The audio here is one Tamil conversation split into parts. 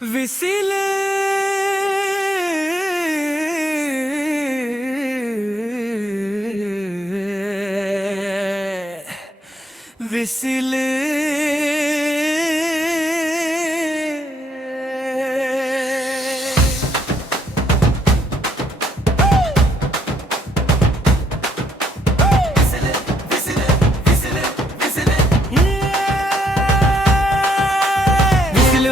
விசிலு விசிலு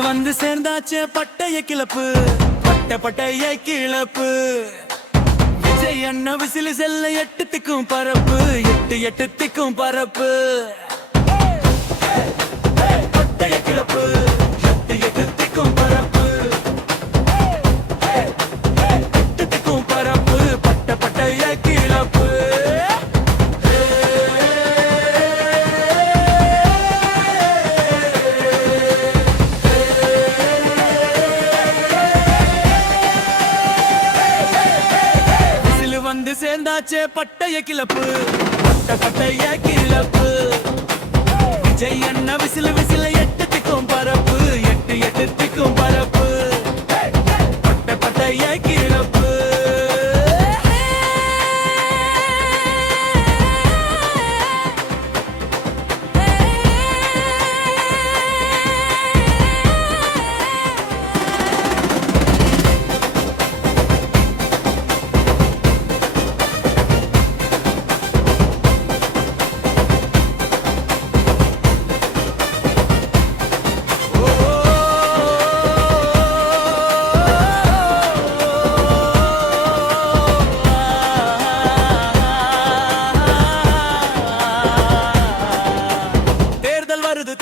வந்து சேர்ந்தாச்சே பட்டைய கிளப்பு பட்டைய கிளப்பு விஜய் அண்ணா விசிலு செல்ல எட்டு திக்கும் பரப்பு எட்டு திக்கும் பரப்பு பட்டைய கிளப்பு எட்டு திக்கும் பரப்பு எட்டு திக்கும் பரப்பு பட்டைய கிளப்பு வந்து சேர்ந்தாச்சே பட்டைய கிளப்பு பட்டைய கிளப்பு விஜய் அண்ணா விசில விசில எட்டு திக்கும் பரப்பு எட்டு திக்கும் பரப்பு பட்டைய கிளப்பு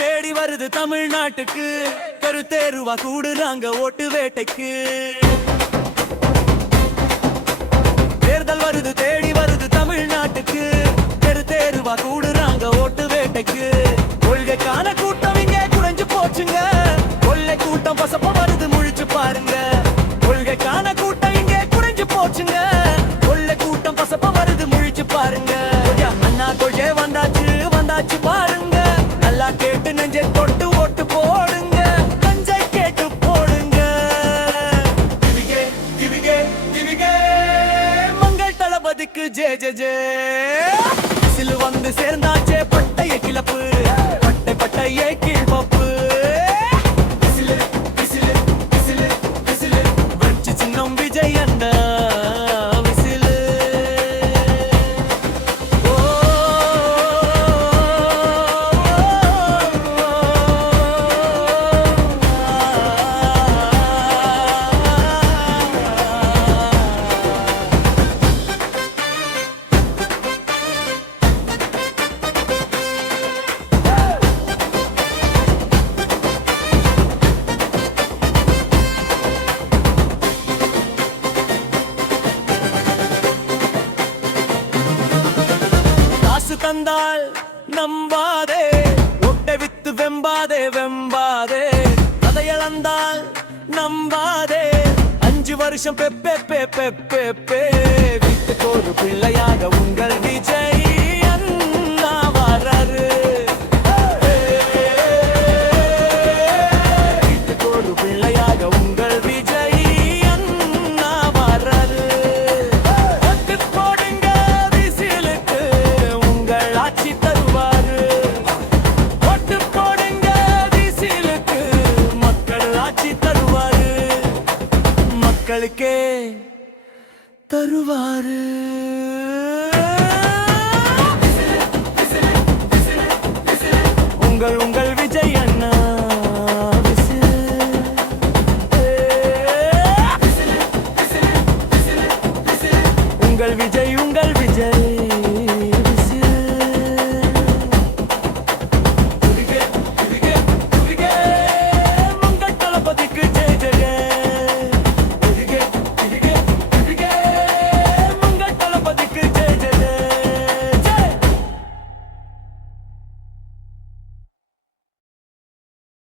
தேடி வருது தமிழ்நாட்டுக்கு கருத்தேருவா கூடுறாங்க ஓட்டு வேட்டைக்கு தேர்தல் வருது தேடி வருது தமிழ்நாட்டுக்கு கருத்தேருவா கூடுறாங்க ஓட்டு வேட்டைக்கு கொள்கைக்கான கூட்டம் இங்கே குறைஞ்சு போச்சுங்க கொள்ளை கூட்டம் பசப்ப வருது முழிச்சு பாருங்க கொள்கைக்கான கூட்டம் இங்கே குறைஞ்சு போச்சுங்க கொள்ளை கூட்டம் பசப்ப வருது முழிச்சு பாருங்க அண்ணா கொள்கை வந்தாச்சு பாருங்க கேட்டு நெஞ்சை தொட்டு ஓட்டு போடுங்க நஞ்சை கேட்டு போடுங்க மங்கள் தளபதிக்கு ஜே ஜே ஜே சிலு வந்து சேர்ந்தாச்சே பட்டைய கிளப்பு பட்டைய கிளப்பு வெச்சு சின்னம் விஜய் அண்ணா தந்தால் நம்பாதே ஒட்டை வித்து வெம்பாதே கதையளந்தால் நம்பாதே 5 வருஷம் பெப்பே வீட்டுக்கு ஒரு பிள்ளையாக உங்கள் விஜய் அண்ணா வராரு வீட்டுக்கு ஒரு பிள்ளையாக உங்கள் விஜய் அண்ணா வராரு ஆட்சி தருவாரு ஓட்டு போடுங்க விசிலுக்கு மக்கள் ஆட்சி தருவாரு மக்களுக்கே தருவாரு உங்கள் விஜய் அண்ணா உங்கள் விஜய்